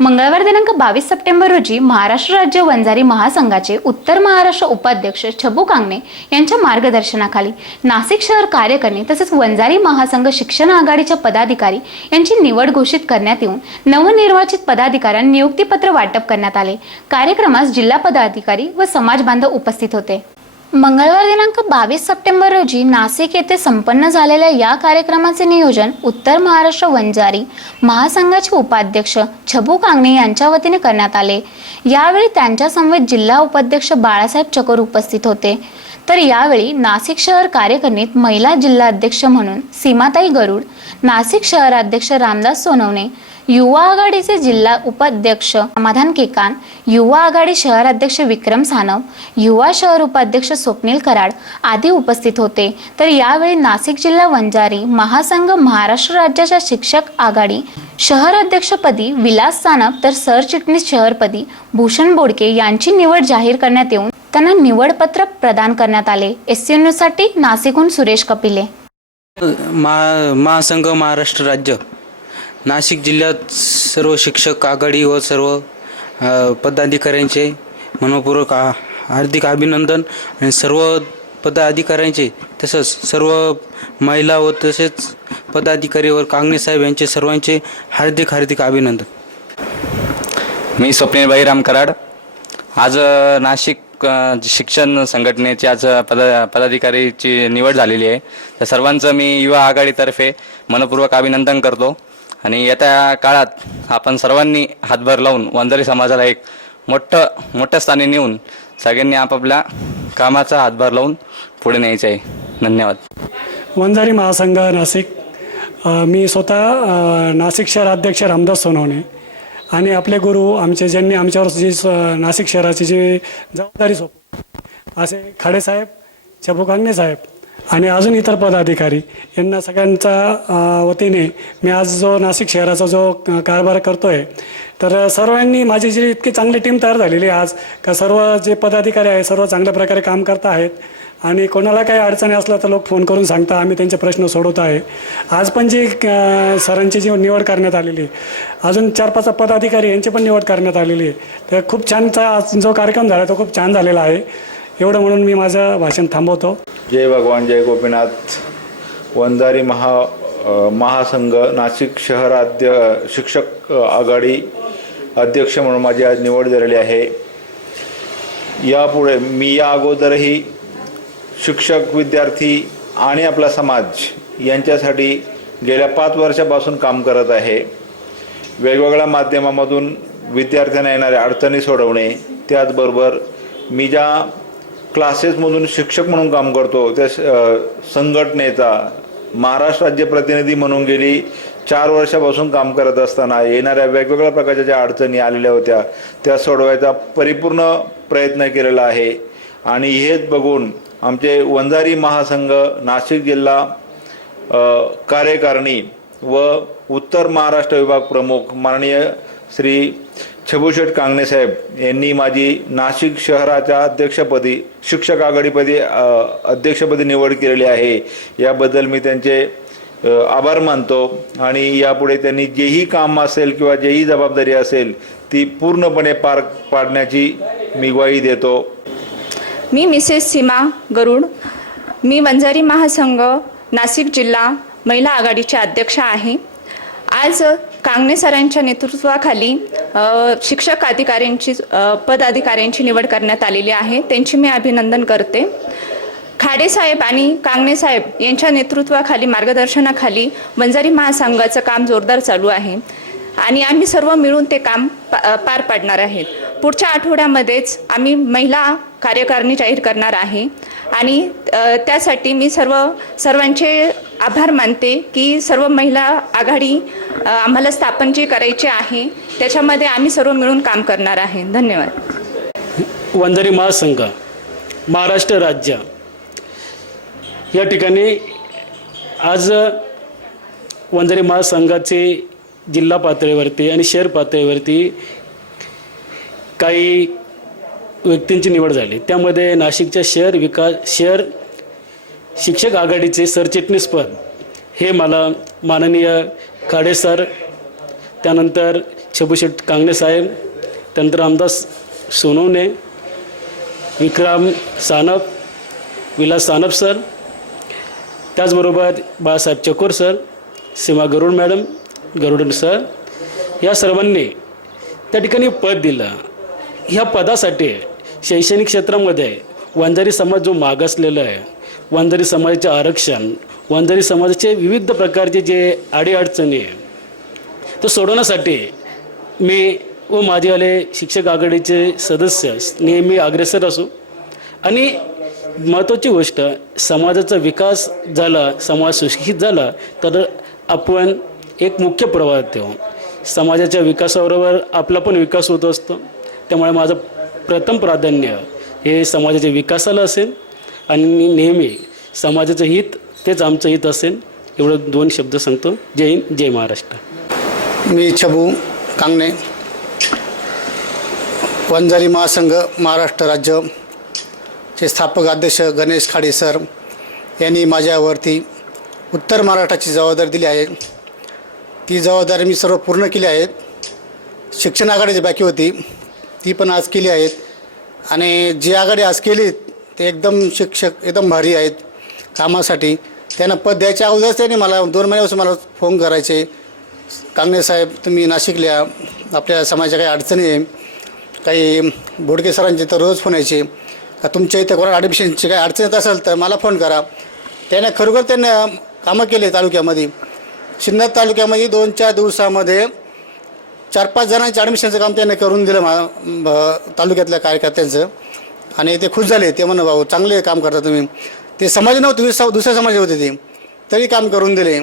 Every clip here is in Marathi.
मंगळवार दिनांक 22 सप्टेंबर रोजी महाराष्ट्र राज्य वंजारी महासंघाचे उत्तर महाराष्ट्र उपाध्यक्ष छबू कांगणे यांच्या मार्गदर्शनाखाली नाशिक शहर कार्यकारिणी तसेच वंजारी महासंघ शिक्षण आघाडीच्या पदाधिकारी यांची निवड घोषित करण्यात येऊन नवनिर्वाचित पदाधिकाऱ्यांना नियुक्तीपत्र वाटप करण्यात आले। कार्यक्रमास जिल्हा पदाधिकारी व समाज बांधव उपस्थित होते। मंगळवार दिनांक 22 सप्टेंबर रोजी नाशिक येथे संपन्न झालेल्या या कार्यक्रमाचे नियोजन उत्तर महाराष्ट्र वंजारी महासंघाचे उपाध्यक्ष छबू कांगणे यांच्या वतीने करण्यात आले। यावेळी त्यांच्या समवेत जिल्हा उपाध्यक्ष बाळासाहेब चकोर उपस्थित होते। तर यावेळी नाशिक शहर कार्यकारिणीत महिला जिल्हा अध्यक्ष म्हणून सीमाताई गरुड, नाशिक शहराध्यक्ष रामदास सोनवणे, युवा आघाडीचे जिल्हा उपाध्यक्ष समाधान केकान, युवा आघाडी शहराध्यक्ष विक्रम सानव, युवा शहर उपाध्यक्ष स्वप्नील कराड आदी उपस्थित होते। तर यावेळी नाशिक जिल्हा वंजारी महासंघ महाराष्ट्र राज्याच्या शिक्षक आघाडी शहर अध्यक्षपदी विलास सानप तर सरचिटणीस शहरपदी भूषण बोडके यांची निवड जाहीर करण्यात येऊन त्यांना निवडपत्र प्रदान करण्यात आले। SC न्यूज साठी नाशिकहून सुरेश कपिले। महासंघ महाराष्ट्र राज्य नाशिक जिल्ह्यात सर्व शिक्षक आघाडी व सर्व पदाधिकाऱ्यांचे मनपूर्वक हार्दिक अभिनंदन आणि सर्व पदाधिकाऱ्यांचे तसंच सर्व महिला व तसेच पदाधिकारी व कांगणे साहेब यांचे सर्वांचे हार्दिक अभिनंदन। मी स्वप्नील बाईराम कराड आज नाशिक शिक्षण संघटनेची आज पदाधिकारीची निवड झालेली आहे। तर सर्वांचं मी युवा आघाडीतर्फे मनपूर्वक अभिनंदन करतो आणि येत्या काळात आपण सर्वांनी हातभार लावून वंजारी समाजाला एक मोठ्या स्थानी नेऊन सगळ्यांनी आपापल्या कामाचा हातभार लावून पुढे न्यायचे आहे। धन्यवाद। वंजारी महासंघ नाशिक, मी स्वतः नाशिक शहराध्यक्ष रामदास सोनवणे आणि आपले गुरु आमचे ज्यांनी आमच्यावर जी नाशिक शहराची जी जबाबदारी सोपवली असे खाडे साहेब, छबू कांगणे साहेब आणि अजून इतर पदाधिकारी यांना सगळ्यांच्या वतीने मी आज जो नाशिक शहराचा जो कारभार करतोय तर सर्वांनी माझी जी इतकी चांगली टीम तयार झालेली आहे आज का सर्व जे पदाधिकारी आहे सर्व चांगल्या प्रकारे काम करत आहेत आणि कोणाला काही अडचणी असल्या तर लोक फोन करून सांगता, आम्ही त्यांचे प्रश्न सोडवत आहे। आज पण जी सरांची जी निवड करण्यात आलेली आहे अजून 4-5 पदाधिकारी यांची पण निवड करण्यात आलेली आहे। तर खूप छानचा जो कार्यक्रम झाला तो खूप छान झालेला आहे। एवढं म्हणून मी माझं भाषण थांबवतो। जय भगवान जय गोपीनाथ। वंजारी महासंघ नाशिक शहर शिक्षक आघाडी अध्यक्ष म्हणून माझी आज निवड झालेली आहे। यापुढे मी या अगोदरही शिक्षक, विद्यार्थी आणि आपला समाज यांच्यासाठी गेल्या 5 वर्षापासून काम करत आहे। वेगवेगळ्या माध्यमामधून विद्यार्थ्यांना येणाऱ्या अडचणी सोडवणे, त्याचबरोबर मी ज्या क्लासेसमधून शिक्षक म्हणून काम करतो त्या संघटनेचा महाराष्ट्र राज्य प्रतिनिधी म्हणून गेली 4 वर्षापासून काम करत असताना येणाऱ्या वेगवेगळ्या प्रकारच्या ज्या अडचणी आलेल्या होत्या त्या सोडवायचा परिपूर्ण प्रयत्न केलेला आहे। आणि हेच बघून आमचे वंजारी महासंघ नाशिक जिल्हा कार्यकारिणी व उत्तर महाराष्ट्र विभाग प्रमुख माननीय श्री छबूशेठ कांगणे साहेब यांनी माझी नाशिक शहराच्या अध्यक्षपदी शिक्षक आघाडीपदी अध्यक्षपदी निवड केलेली आहे। याबद्दल मी त्यांचे आभार मानतो आणि यापुढे त्यांनी जेही काम असेल किंवा जेही जबाबदारी असेल ती पूर्णपणे पार पाडण्याची मी ग्वाही देतो। मी मिसेस सीमा गरुड, मी वंजारी महासंघ नाशिक जिल्हा महिला आघाडीचे अध्यक्ष आहे। आज कांगणे सरांच्या नेतृत्वाखाली शिक्षक पदाधिकाऱ्यांची निवड करण्यात आलेली आहे। त्यांची मी अभिनंदन करते। खाडे साहेब आणि कांगणे साहेब यांच्या नेतृत्वाखाली मार्गदर्शनाखाली वंजारी महासंघाचं काम जोरदार चालू आहे आणि आम्ही सर्व मिळून ते काम पार पाडणार आहेत। पुढच्या आठवड्यामध्येच आम्ही महिला कार्यकारिणी जाहीर करणार आहे आणि त्यासाठी मी सर्वांचे आभार मानते की सर्व महिला आघाडी आम्हाला स्थापन जी करायची आहे त्याच्यामध्ये आम्ही सर्व मिळून काम करणार आहे। धन्यवाद। वंजारी महासंघ महाराष्ट्र राज्य या ठिकाणी आज वंजारी महासंघाचे जिल्हा पातळीवरती आणि शहर पातळीवरती काही व्यक्तींची निवड झाली। त्यामध्ये नाशिकच्या शहर शिक्षक आघाडीचे सरचिटणीसपद हे मला माननीय खाडे सर, त्यानंतर छबूशेठ कांगणे साहेब, त्यानंतर रामदास सोनवणे, विक्रम सानप, विलास सानप सर, त्याचबरोबर बाळासाहेब चकोर सर, सीमा गरुड मॅडम, गरुड सर, या सर्वांनी त्या ठिकाणी पद दिलं. ह्या पदासाठी शैक्षणिक क्षेत्रामध्ये वंजारी समाज जो मागासलेला आहे, वंजारी समाजाचे आरक्षण, वंजारी समाजाचे विविध प्रकारचे जे अडीअडचणी आहे तो सोडवण्यासाठी मी व माझेवाले शिक्षक आघाडीचे सदस्य नेहमी अग्रेसर असू. आणि महत्त्वाची गोष्ट, समाजाचा विकास झाला, समाज सुशिक्षित झाला तर आपण एक मुख्य प्रवाहात येऊ. समाजाच्या विकासाबरोबर आपला पण विकास होत असतो. त्यामुळे माझं प्रथम प्राधान्य हे समाजाच्या विकासाला असेल आणि मी नेहमी समाजाचं हित तेच आमचं हित असेल. एवढं 2 शब्द सांगतो. जय हिंद, जय महाराष्ट्र. मी छबू कांगणे, वंजारी महासंघ महाराष्ट्र राज्यचे स्थापक अध्यक्ष गणेश खाडे सर यांनी माझ्यावरती उत्तर महाराष्ट्राची जबाबदारी दिली आहे. ती जबाबदारी मी सर्व पूर्ण केली आहेत. शिक्षण आघाडीची बाकी होती ती पण आज केली आहेत. आणि जी आघाडी आज केली ते एकदम शिक्षक एकदम भारी आहेत कामासाठी. त्यांना पद द्यायच्या अगोदरच त्यांनी मला 2 महिन्यापासून मला फोन करायचे, कांगणे साहेब तुम्ही नाशिकला, आपल्या समाजाच्या काही अडचणी आहे, काही बोडके सरांचे तर रोज फोन यायचे का तुमच्या इथं कोणा ॲडमिशनची काही अडचण येत असेल तर मला फोन करा. त्याने खरोखर त्यांनी कामं केले तालुक्यामध्ये. सिन्नर तालुक्यामध्ये 2-4 दिवसामध्ये 4-5 जणांचं ॲडमिशनचं काम त्याने करून दिलं तालुक्यातल्या कार्यकर्त्यांचं. आणि ते खुश झाले. ते म्हणा भाऊ चांगले काम करता तुम्ही. ते समाज नव्हते, दुसऱ्या समाज होते ते, तरी काम करून दिले.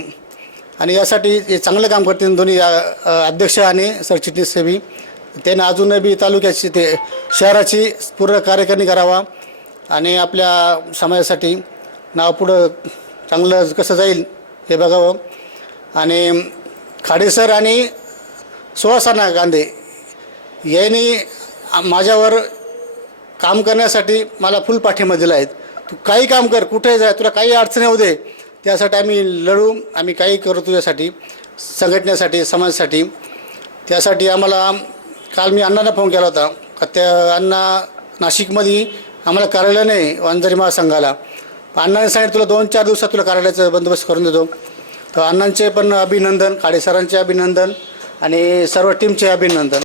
आणि यासाठी हे चांगलं काम करते दोन्ही अध्यक्ष आणि सरचिटणीस बी. त्याने अजूनही बी तालुक्याची ते शहराची पूर्ण कार्यकारिणी करावा आणि आपल्या समाजासाठी नाव पुढं चांगलं कसं जाईल हे बघावं. आणि खाडेसर आणि सुहासाना गांधे यांनी माझ्यावर काम करण्यासाठी मला फुल पाठिंबा दिला आहे. तू काही काम कर, कुठे जाय, तुला काही अडचणी होऊ दे, त्यासाठी आम्ही लढू, आम्ही काही करू तुझ्यासाठी, संघटनेसाठी, समाजासाठी. त्यासाठी आम्हाला काल मी अण्णांना फोन केला होता का त्या अण्णा नाशिकमध्ये आम्हाला कार्यालय नाही वंजारी महासंघाला. अण्णाने सांगितलं तुला 2-4 दिवसात तुला कार्यालयाचा बंदोबस्त करून देतो. तर अण्णांचे पण अभिनंदन, खाडे सरांचे अभिनंदन आणि सर्व टीमचे अभिनंदन.